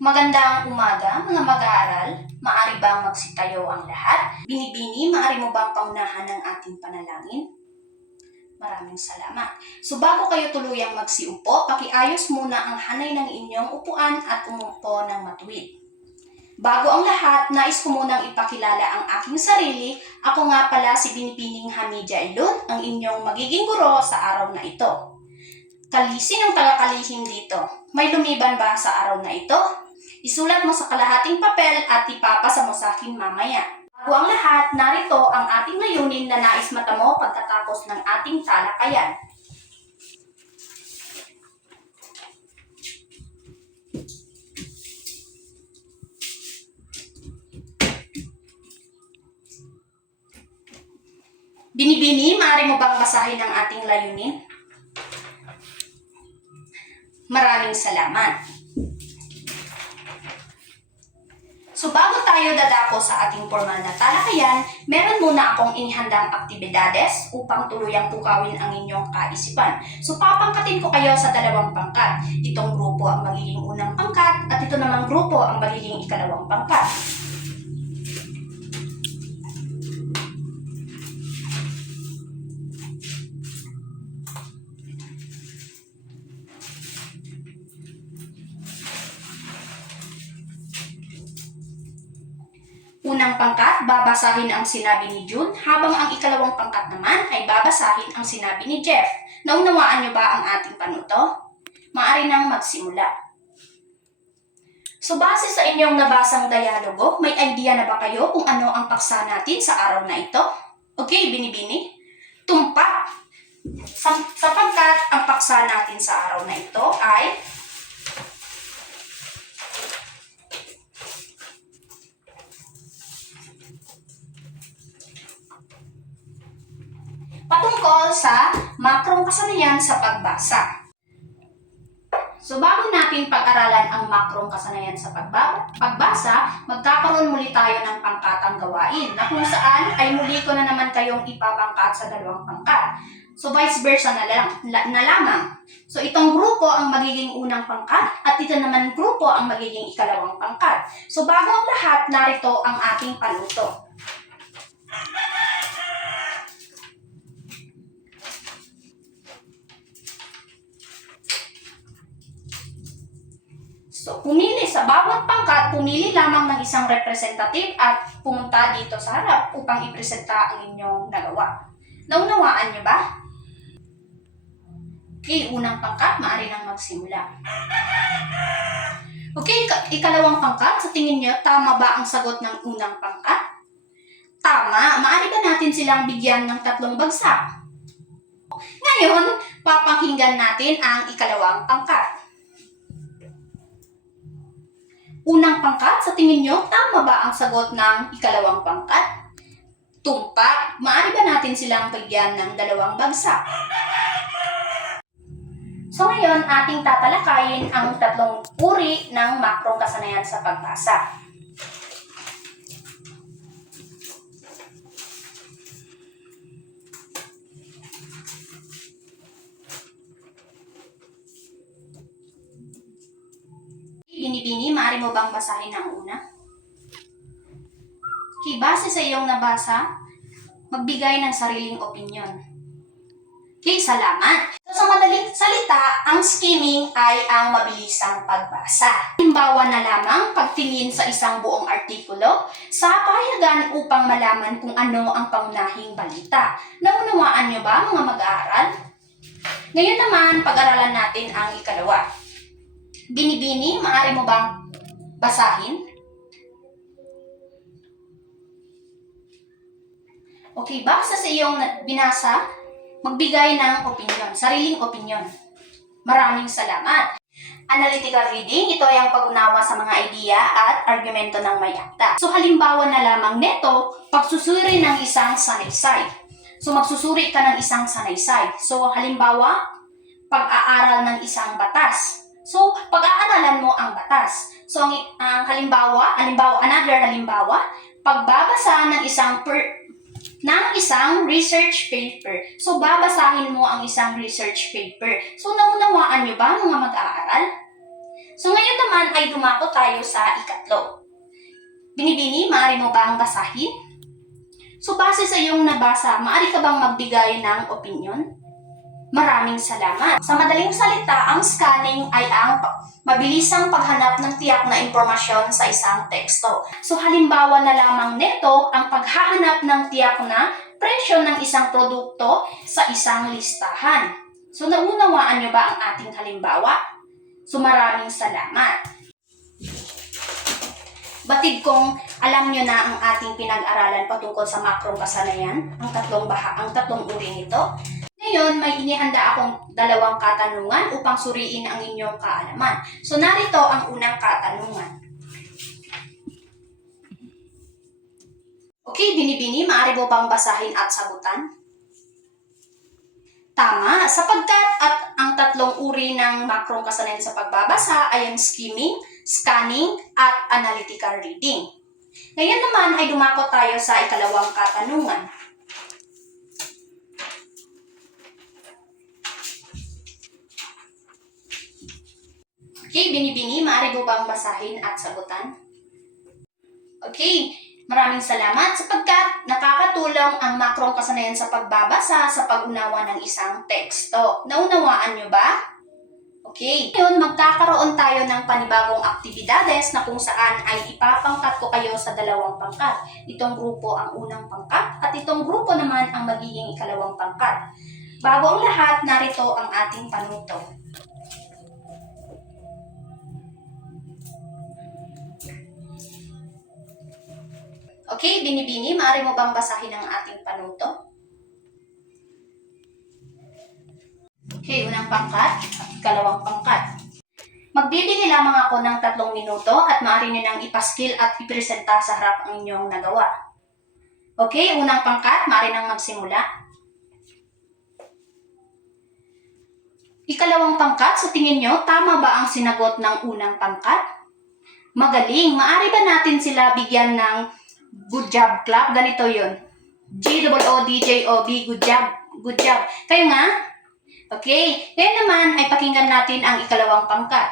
Magandang umaga, mga mag-aaral. Maari bang magsitayo ang lahat? Binibini, maari mo bang paunahan ng ating panalangin? Maraming salamat. So bago kayo tuluyang magsiupo, pakiayos muna ang hanay ng inyong upuan at umupo ng matuwid. Bago ang lahat, nais ko munang ipakilala ang aking sarili. Ako nga pala si Binibining Hamidia Ilun, ang inyong magiging guro sa araw na ito. Kalisin ang tagakalihim dito. May lumiban ba sa araw na ito? Isulat mo sa kalahating papel at ipapasa mo sa akin mamaya. Bago ang lahat, narito ang ating layunin na nais matamo pagkatapos ng ating talakayan. Binibini, maaari mo bang basahin ang ating layunin? Maraming salamat. So bago tayo dadako sa ating formal na talakayan, meron muna akong inihandang aktibidades upang tuluyang pukawin ang inyong kaisipan. So papangkatin ko kayo sa dalawang pangkat. Itong grupo ang magiging unang pangkat at ito namang grupo ang magiging ikalawang pangkat. Unang pangkat, babasahin ang sinabi ni June, habang ang ikalawang pangkat naman ay babasahin ang sinabi ni Jeff. Naunawaan niyo ba ang ating panuto? Maaari nang magsimula. So base sa inyong nabasang dialogo, may idea na ba kayo kung ano ang paksa natin sa araw na ito? Okay, Binibini? Tumpak! Sapagkat ang paksa natin sa araw na ito ay patungkol sa makrong kasanayan sa pagbasa. So bago natin pag-aralan ang makrong kasanayan sa pagbasa, magkakaroon muli tayo ng pangkatang gawain na kung saan ay muli ko na naman kayong ipapangkat sa dalawang pangkat. So vice versa na lamang. So itong grupo ang magiging unang pangkat at ito naman grupo ang magiging ikalawang pangkat. So bago ang lahat, narito ang ating panuto. So, pumili sa bawat pangkat, pumili lamang ng isang representative at pumunta dito sa harap upang ipresenta ang inyong nagawa. Naunawaan niyo ba? Okay, unang pangkat, maaari nang magsimula. Okay, ikalawang pangkat, sa tingin niyo, tama ba ang sagot ng unang pangkat? Tama, maaari ba natin silang bigyan ng 3 bagsak? Ngayon, papakinggan natin ang ikalawang pangkat. Unang pangkat, sa tingin nyo, tama ba ang sagot ng ikalawang pangkat? Tumpak, maaari ba natin silang bigyan ng 2 bagsak? So ngayon, ating tatalakayin ang 3 uri ng makrong kasanayan sa pagbasa. Binibini, maaari mo bang basahin ang una? Okay, base sa iyong nabasa, magbigay ng sariling opinyon. Okay, salamat. So, sa madaling salita, ang skimming ay ang mabilisang pagbasa. Halimbawa na lamang pagtingin sa isang buong artikulo sa pahayagan upang malaman kung ano ang pangunahing balita. Naunawaan niyo ba, mga mag-aaral? Ngayon naman, pag-aralan natin ang ikalawa. Binibini, maaari mo bang basahin? Okay, base sa iyong binasa, magbigay ng opinyon, sariling opinyon. Maraming salamat. Analytical reading, ito ay ang pag-unawa sa mga idea at argumento ng may akda. So halimbawa na lamang neto, pagsusuri ng isang sanaysay. So magsusuri ka ng isang sanaysay. So halimbawa, pag-aaral ng isang batas. So, pag-aaralan mo ang batas. So, ang another halimbawa, pagbabasa ng isang research paper. So, babasahin mo ang isang research paper. So, naunawaan niyo ba, mga mag-aaral? So ngayon naman ay dumako tayo sa ikatlo. Binibini, maaari mo bang basahin? So base sa iyong nabasa, maaari ka bang magbigay ng opinion? Maraming salamat. Sa madaling salita, ang scanning ay ang mabilisang paghanap ng tiyak na impormasyon sa isang teksto. So halimbawa na lamang nito ang paghahanap ng tiyak na presyo ng isang produkto sa isang listahan. So naunawaan niyo ba ang ating halimbawa? So maraming salamat. Batid kong alam nyo na ang ating pinag-aralan patungkol sa makrong kasanayan, ang tatlong uri nito. Ngayon, may inihanda akong 2 katanungan upang suriin ang inyong kaalaman. So narito ang unang katanungan. Okay, binibini, maaari mo bang basahin at sagutan? Tama, sapagkat at ang tatlong uri ng makrong kasanayan sa pagbabasa ay ang skimming, scanning, at analytical reading. Ngayon naman ay dumako tayo sa ikalawang katanungan. Okay, binibini, maaari mo bang basahin at sagutan? Okay, maraming salamat sapagkat nakakatulong ang makrong kasanayan sa pagbabasa sa pag-unawa ng isang teksto. Naunawaan nyo ba? Okay, ngayon magkakaroon tayo ng panibagong aktibidades na kung saan ay ipapangkat ko kayo sa 2 pangkat. Itong grupo ang unang pangkat at itong grupo naman ang magiging ikalawang pangkat. Bago ang lahat, narito ang ating panuto. Okay, binibini, maaari mo bang basahin ang ating panuto? Okay, unang pangkat at ikalawang pangkat. Magbibigay lamang ako ng 3 minuto at maaari nyo nang ipaskil at ipresenta sa harap ang inyong nagawa. Okay, unang pangkat, maaari nang magsimula. Ikalawang pangkat, sa tingin nyo, tama ba ang sinagot ng unang pangkat? Magaling, maaari ba natin sila bigyan ng good job clap? Ganito yun. G-O-O-D-J-O-B, good job. Good job. Kayo nga? Okay. Ngayon naman ay pakinggan natin ang ikalawang pangkat.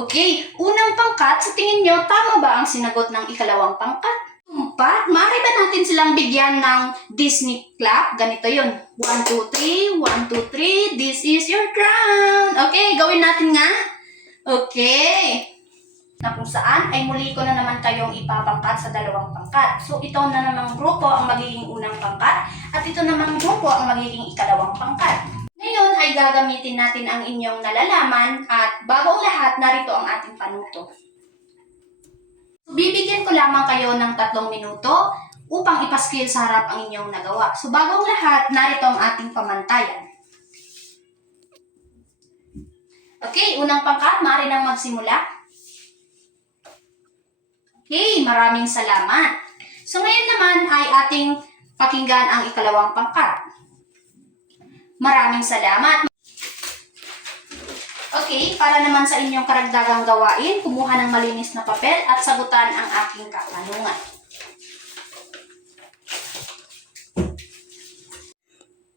Okay. Unang pangkat, sa tingin nyo, tama ba ang sinagot ng ikalawang pangkat? Tumpak. Maaari ba natin silang bigyan ng Disney clap? Ganito yun. 1, 2, 3. 1, 2, 3. This is your crown. Okay. Gawin natin nga. Okay. Na kung saan ay muli ko na naman kayong ipapangkat sa 2 pangkat. So ito na namang grupo ang magiging unang pangkat at ito namang grupo ang magiging ikalawang pangkat. Ngayon ay gagamitin natin ang inyong nalalaman at bago ang lahat, narito ang ating panuto. So bibigyan ko lamang kayo ng 3 minuto upang ipaskil sa harap ang inyong nagawa. So bago ang lahat, narito ang ating pamantayan. Okay, unang pangkat, maaari nang magsimula. Okay, maraming salamat. So ngayon naman ay ating pakinggan ang ikalawang pangkat. Maraming salamat. Okay, para naman sa inyong karagdagang gawain, kumuha ng malinis na papel at sagutan ang aking katanungan.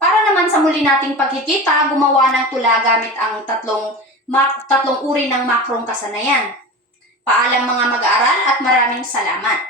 Para naman sa muli nating pagkikita, gumawa ng tula gamit ang tatlong uri ng makrong kasanayan. Paalam mga mag-aaral at maraming salamat.